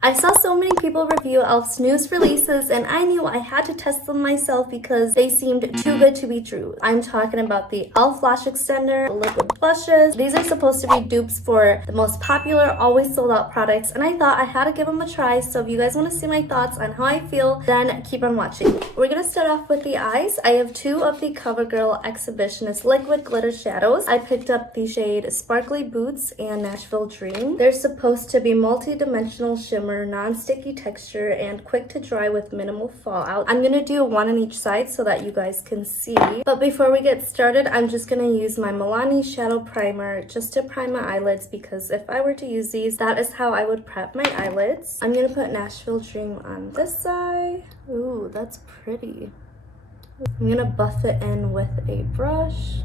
I saw so many people review e.l.f.'s newest releases and I knew I had to test them myself because they seemed too good to be true. I'm talking about the e.l.f. Lash Extender Liquid Blushes. These are supposed to be dupes for the most popular, always sold out products, and I thought I had to give them a try. So if you guys want to see my thoughts on how I feel, then keep on watching. We're going to start off with the eyes. I have two of the CoverGirl Exhibitionist Liquid Glitter Shadows. I picked up the shade Sparkly Boots and Nashville Dream. They're supposed to be multi-dimensional shimmer, non-sticky texture, and quick to dry with minimal fallout. I'm gonna do one on each side so that you guys can see. But before we get started, I'm just gonna use my Milani Shadow Primer just to prime my eyelids, because if I were to use these, that is how I would prep my eyelids. I'm gonna put Nashville Dream on this side. Ooh, that's pretty. I'm gonna buff it in with a brush.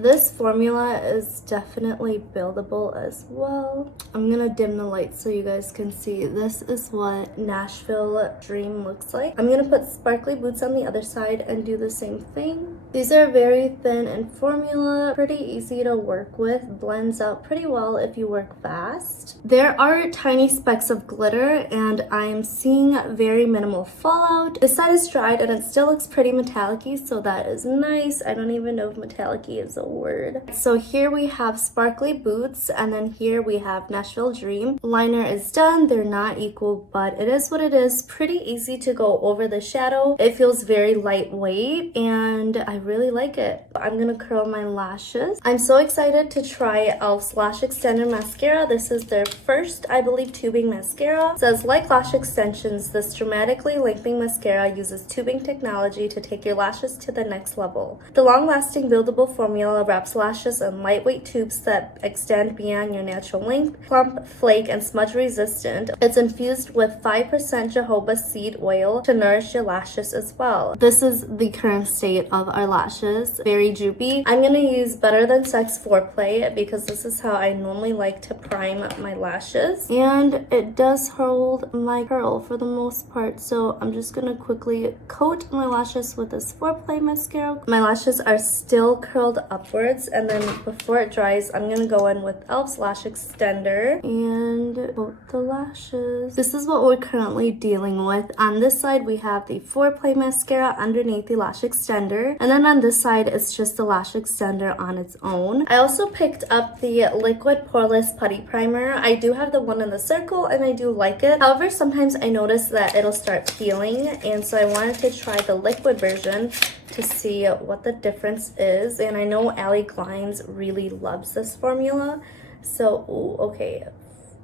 This formula is definitely buildable as well. I'm gonna dim the light so you guys can see. This is what Nashville Dream looks like. I'm gonna put Sparkly Boots on the other side and do the same thing. These are very thin in formula, pretty easy to work with, blends out pretty well if you work fast. There are tiny specks of glitter and I'm seeing very minimal fallout. This side is dried and it still looks pretty metallic-y, so that is nice. I don't even know if metallic-y is a word. So here we have Sparkly Boots, and then here we have Nashville Dream. Liner is done. They're not equal, but it is what it is. Pretty easy to go over the shadow. It feels very lightweight and I really like it. I'm gonna curl my lashes. I'm so excited to try e.l.f.'s Lash Extender Mascara. This is their first, I believe, tubing mascara. It says, like lash extensions, this dramatically lengthening mascara uses tubing technology to take your lashes to the next level. The long-lasting buildable formula wraps lashes in lightweight tubes that extend beyond your natural length, plump, flake, and smudge resistant. It's infused with 5% jojoba seed oil to nourish your lashes as well. This is the current state of our lashes. Very droopy. I'm gonna use Better Than Sex Foreplay because this is how I normally like to prime my lashes. And it does hold my curl for the most part, so I'm just gonna quickly coat my lashes with this Foreplay mascara. My lashes are still curled upwards, and then before it dries, I'm gonna go in with e.l.f.'s Lash Extender and coat the lashes. This is what we're currently dealing with. On this side, we have the Foreplay mascara underneath the Lash Extender, and then on this side, it's just the Lash Extender on its own. I also picked up the Liquid Poreless Putty Primer. I do have the one in the circle, and I do like it. However, sometimes I notice that it'll start peeling, and so I wanted to try the liquid version to see what the difference is. And I know Allie Glines really loves this formula, so okay,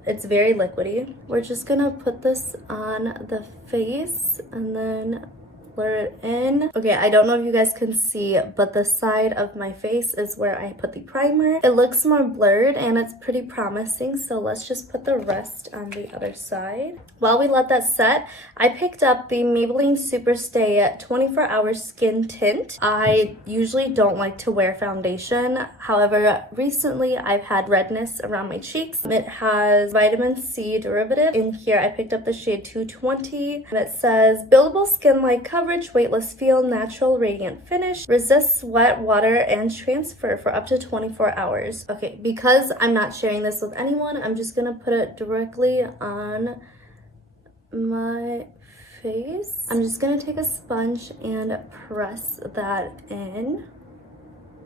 it's very liquidy. We're just gonna put this on the face and then blur it in. Okay, I don't know if you guys can see, but the side of my face is where I put the primer. It looks more blurred and it's pretty promising, so let's just put the rest on the other side. While we let that set, I picked up the Maybelline Superstay 24-Hour Skin Tint. I usually don't like to wear foundation. However, recently I've had redness around my cheeks. It has vitamin C derivative. In here, I picked up the shade 220, and it says, buildable skin-like coverage, weightless feel, natural radiant finish, resists sweat, water, and transfer for up to 24 hours. Okay, because I'm not sharing this with anyone, I'm just gonna put it directly on my face. I'm just gonna take a sponge and press that in.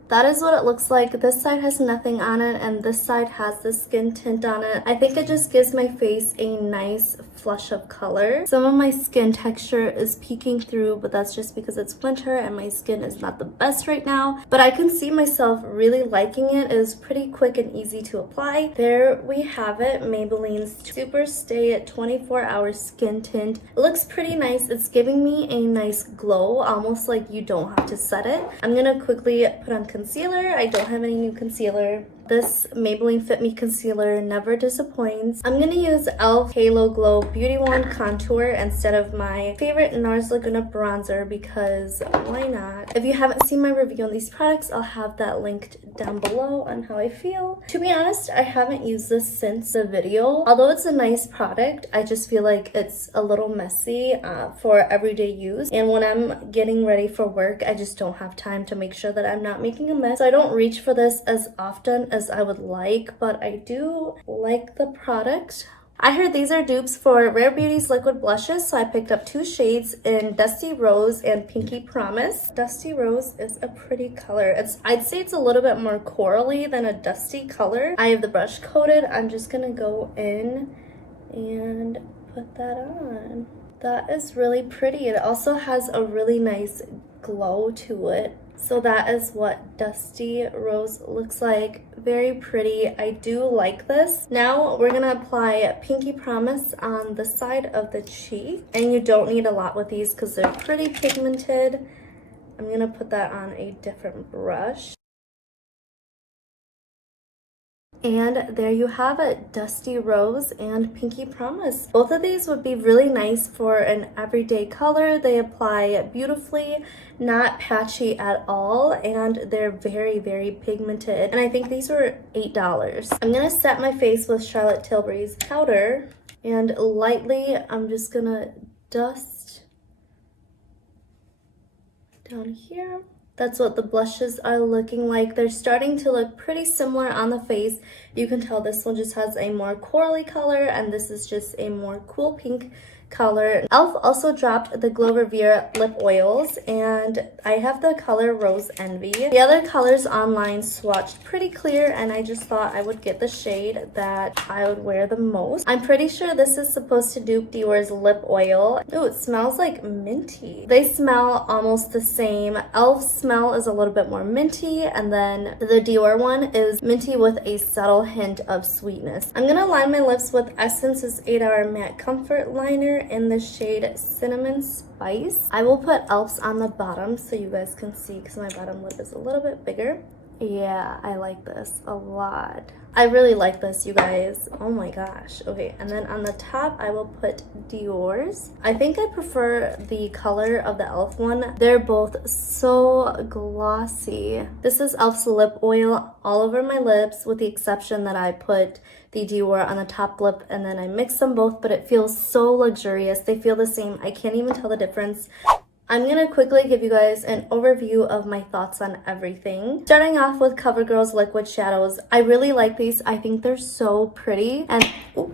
That is what it looks like. This side has nothing on it and this side has the skin tint on it. I think it just gives my face a nice flush of color. Some of my skin texture is peeking through, but that's just because it's winter and my skin is not the best right now. But I can see myself really liking it. It is pretty quick and easy to apply. There we have it, Maybelline's Superstay 24-Hour Skin Tint. It looks pretty nice. It's giving me a nice glow, almost like you don't have to set it. I'm gonna quickly put on concealer. I don't have any new concealer. This Maybelline Fit Me Concealer never disappoints. I'm gonna use e.l.f. Halo Glow Beauty Wand Contour instead of my favorite NARS Laguna bronzer, because why not? If you haven't seen my review on these products, I'll have that linked down below on how I feel. To be honest, I haven't used this since the video. Although it's a nice product, I just feel like it's a little messy for everyday use. And when I'm getting ready for work, I just don't have time to make sure that I'm not making a mess. So I don't reach for this as often as I would like, but I do like the product. I heard these are dupes for Rare Beauty's liquid blushes, so I picked up 2 shades in Dusty Rose and Pinky Promise. Dusty Rose is a pretty color. I'd say it's a little bit more corally than a dusty color. I have the brush coated. I'm just gonna go in and put that on. That is really pretty. It also has a really nice glow to it. So that is what Dusty Rose looks like. Very pretty. I do like this. Now we're gonna apply Pinky Promise on the side of the cheek. And you don't need a lot with these because they're pretty pigmented. I'm gonna put that on a different brush. And there you have it, Dusty Rose and Pinky Promise. Both of these would be really nice for an everyday color. They apply beautifully, not patchy at all, and they're very, very pigmented. And I think these were $8. I'm gonna set my face with Charlotte Tilbury's powder, and lightly, I'm just gonna dust down here. That's what the blushes are looking like. They're starting to look pretty similar on the face. You can tell this one just has a more corally color and this is just a more cool pink color. e.l.f. also dropped the Glow Revere lip oils and I have the color Rose Envy. The other colors online swatched pretty clear and I just thought I would get the shade that I would wear the most. I'm pretty sure this is supposed to dupe Dior's lip oil. Ooh, it smells like minty. They smell almost the same. e.l.f.'s smell is a little bit more minty and then the Dior one is minty with a subtle hint of sweetness. I'm gonna line my lips with Essence's 8-Hour Matte Comfort Liner in the shade Cinnamon Spice. I will put e.l.f.'s on the bottom so you guys can see because my bottom lip is a little bit bigger. Yeah, I like this a lot. I really like this, you guys. Oh my gosh. Okay, and then on the top, I will put Dior's. I think I prefer the color of the e.l.f. one. They're both so glossy. This is e.l.f.'s lip oil all over my lips with the exception that I put the Dior on the top lip and then I mix them both, but it feels so luxurious. They feel the same. I can't even tell the difference. I'm gonna quickly give you guys an overview of my thoughts on everything. Starting off with CoverGirl's liquid shadows. I really like these. I think they're so pretty and oh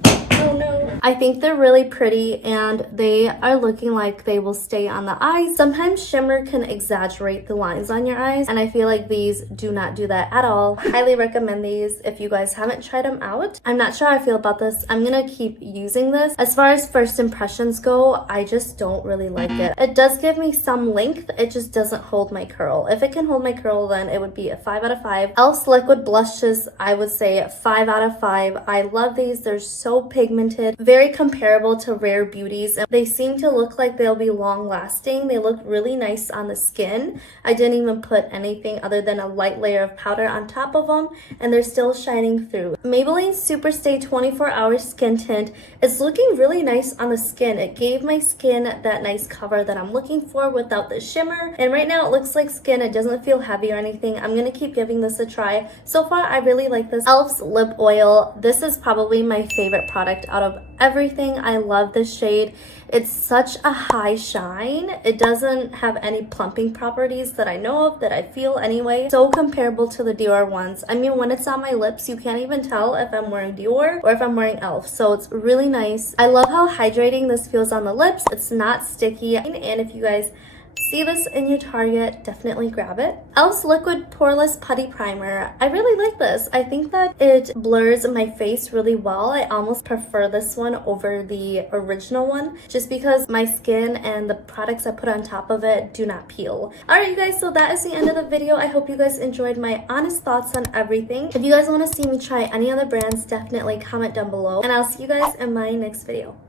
no. I think they're really pretty and they are looking like they will stay on the eyes. Sometimes shimmer can exaggerate the lines on your eyes and I feel like these do not do that at all. Highly recommend these if you guys haven't tried them out. I'm not sure how I feel about this. I'm gonna keep using this. As far as first impressions go, I just don't really like it. It does give me some length, it just doesn't hold my curl. If it can hold my curl, then it would be a 5 out of 5. e.l.f.'s liquid blushes, I would say 5 out of 5. I love these. They're so pigmented, very comparable to Rare Beauties. They seem to look like they'll be long lasting. They look really nice on the skin. I didn't even put anything other than a light layer of powder on top of them and they're still shining through. Maybelline Superstay 24-Hour Skin Tint is looking really nice on the skin. It gave my skin that nice cover that I'm looking for without the shimmer, and right now it looks like skin. It doesn't feel heavy or anything. I'm gonna keep giving this a try. So far I really like this. e.l.f.'s lip oil, this is probably my favorite product out of everything. I love this shade. It's such a high shine. It doesn't have any plumping properties that I know of, that I feel anyway. So comparable to the Dior ones. I mean, when it's on my lips, you can't even tell if I'm wearing Dior or if I'm wearing e.l.f. So it's really nice. I love how hydrating this feels on the lips. It's not sticky. And if you guys see this in your Target, definitely grab it. e.l.f.'s Liquid Poreless Putty Primer. I really like this. I think that it blurs my face really well. I almost prefer this one over the original one just because my skin and the products I put on top of it do not peel. Alright you guys, so that is the end of the video. I hope you guys enjoyed my honest thoughts on everything. If you guys want to see me try any other brands, definitely comment down below and I'll see you guys in my next video.